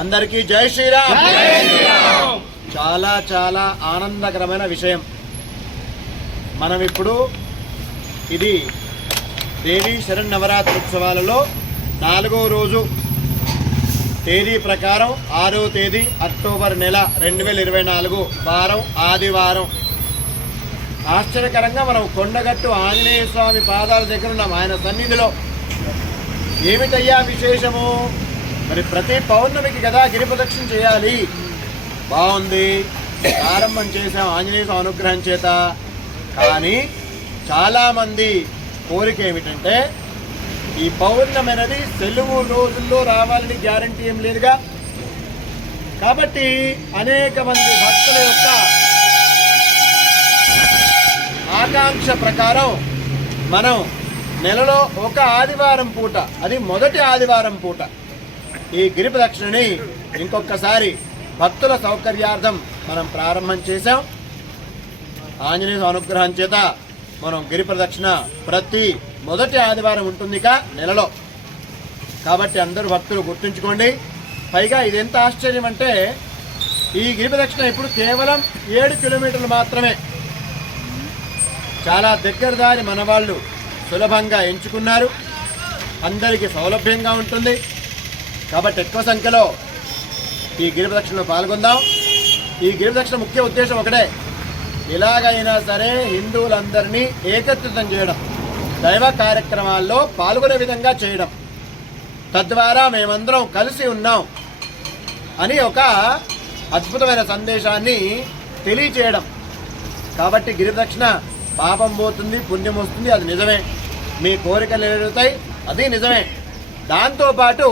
అందరికీ జై శ్రీరామ్. చాలా చాలా ఆనందకరమైన విషయం. మనం ఇప్పుడు ఇది దేవీ శరన్నవరాత్రి ఉత్సవాలలో 4వ రోజు. తేదీ ప్రకారం 6వ తేదీ అక్టోబర్ నెల 2024 వారం ఆదివారం. ఆశ్చర్యకరంగా మనం కొండగట్టు ఆంజనేయ స్వామి పాదాల దగ్గర ఉన్నాం, ఆయన సన్నిధిలో. ఏమిటయ్యా విశేషము? మరి ప్రతి పౌర్ణమికి కదా గిరి ప్రదక్షిణ చేయాలి. బాగుంది, ప్రారంభం చేసాం ఆంజనేయ స్వామి అనుగ్రహం చేత. కానీ చాలామంది కోరిక ఏమిటంటే ఈ పౌర్ణమి అనేది సెలవు రోజుల్లో రావాలని గ్యారంటీ ఏం లేదుగా. కాబట్టి అనేక మంది భక్తుల యొక్క ఆకాంక్ష ప్రకారం మనం నెలలో ఒక ఆదివారం పూట, అది మొదటి ఆదివారం పూట, ఈ గిరి ప్రదక్షిణని ఇంకొకసారి భక్తుల సౌకర్యార్థం మనం ప్రారంభం చేశాం. ఆంజనేయ అనుగ్రహం చేత మనం గిరి ప్రదక్షిణ ప్రతి మొదటి ఆదివారం ఉంటుందిక నెలలో. కాబట్టి అందరూ భక్తులు గుర్తుంచుకోండి. పైగా ఇది ఎంత ఆశ్చర్యం అంటే ఈ గిరి ప్రదక్షిణ ఇప్పుడు కేవలం 7 కిలోమీటర్లు మాత్రమే. చాలా దగ్గర దారి మన వాళ్ళు సులభంగా ఎంచుకున్నారు. అందరికీ సౌలభ్యంగా ఉంటుంది. కాబట్టి ఎక్కువ సంఖ్యలో ఈ గిరి ప్రదక్షిణలో పాల్గొందాం. ఈ గిరి ప్రదక్షిణ ముఖ్య ఉద్దేశం ఒకటే, ఎలాగైనా సరే హిందువులందరినీ ఏకత్రితం చేయడం, దైవ కార్యక్రమాల్లో పాల్గొనే విధంగా చేయడం, తద్వారా మేమందరం కలిసి ఉన్నాం అని ఒక అద్భుతమైన సందేశాన్ని తెలియచేయడం. కాబట్టి గిరి ప్రదక్షిణ పాపం పోతుంది, పుణ్యం వస్తుంది, అది నిజమే. మీ కోరికలు నెరవేరుతాయి, అది నిజమే. దాంతోపాటు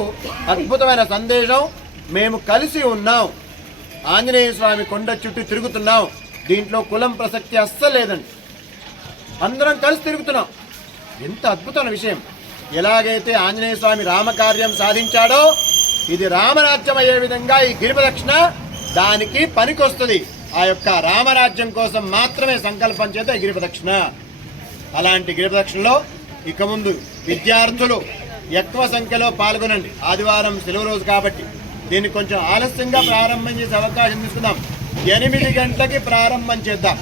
అద్భుతమైన సందేశం, మేము కలిసి ఉన్నాం, ఆంజనేయ స్వామి కొండ చుట్టూ తిరుగుతున్నాం. దీంట్లో కులం ప్రసక్తి అస్సలు లేదండి, అందరం కలిసి తిరుగుతున్నాం. ఎంత అద్భుతమైన విషయం. ఎలాగైతే ఆంజనేయ స్వామి రామకార్యం సాధించాడో ఇది రామరాజ్యం అయ్యే విధంగా ఈ గిరి ప్రదక్షిణ దానికి పనికొస్తుంది. ఆ యొక్క రామరాజ్యం కోసం మాత్రమే సంకల్పం చేత ఈ గిరి ప్రదక్షిణ. అలాంటి గిరి ప్రదక్షిణలో ఇక ముందు విద్యార్థులు ఎక్కువ సంఖ్యలో పాల్గొనండి. ఆదివారం సెలవు రోజు కాబట్టి దీన్ని కొంచెం ఆలస్యంగా ప్రారంభం చేసే అవకాశం తీసుకుందాం. 8 గంటలకి ప్రారంభం చేద్దాం.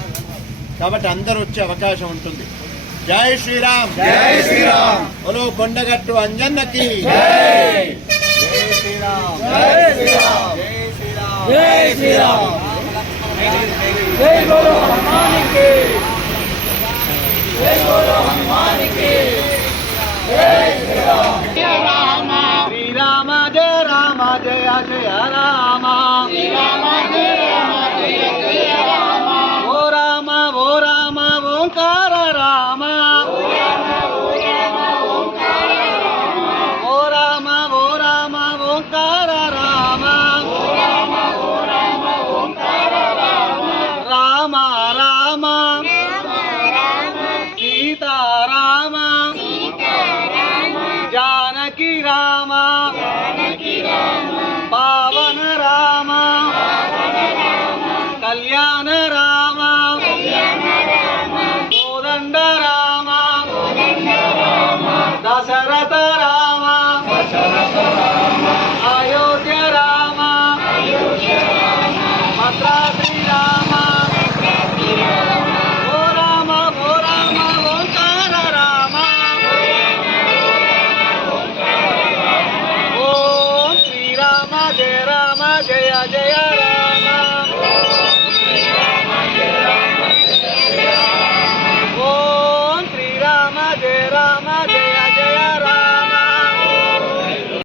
కాబట్టి అందరూ వచ్చే అవకాశం ఉంటుంది. జై శ్రీరామ్. జై శ్రీరామ్. బోలో కొండగట్టు అంజన్నకి జై. జై శ్రీరామ్. జై శ్రీరామ్. జై శ్రీరామ్. జై శ్రీరామ్. జై బోలో హనుమానికి. జై బోలో హనుమానికి. జై శ్రీరామ్.